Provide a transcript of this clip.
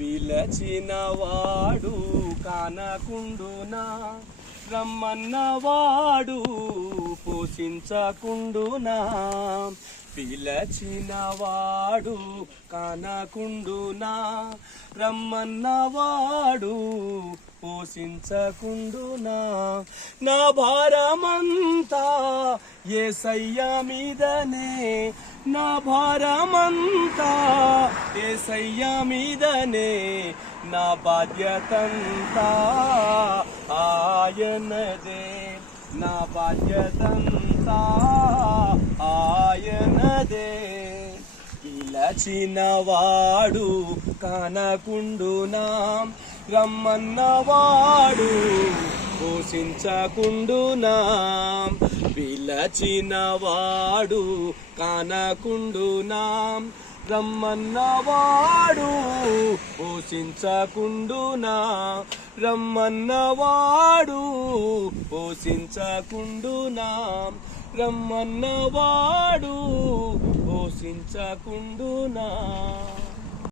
పిలచినవాడు కానకుండునా, రమ్మన్నవాడు పోషించకుండునా. పిలచినవాడు కానకుండునా, రమ్మన్నవాడు పోషించకుండునా. నా భారమంతా యేసయ్య మీదనే, నా భారమంతా యేసయ్య మీదనే, నా బాధ్యతంతా ఆయనదే, నా బాధ్యతంతా ఆయనదే. పిలచినవాడు కానకుండునా, రమ్మన్నవాడు పోషించకుండునా. పిలచినవాడు కానకుండునా, రమ్మన్నవాడు పోషించకుండునా. రమ్మన్నవాడు పోషించకుండునా, రమ్మన్నవాడు పోషించకుండునా.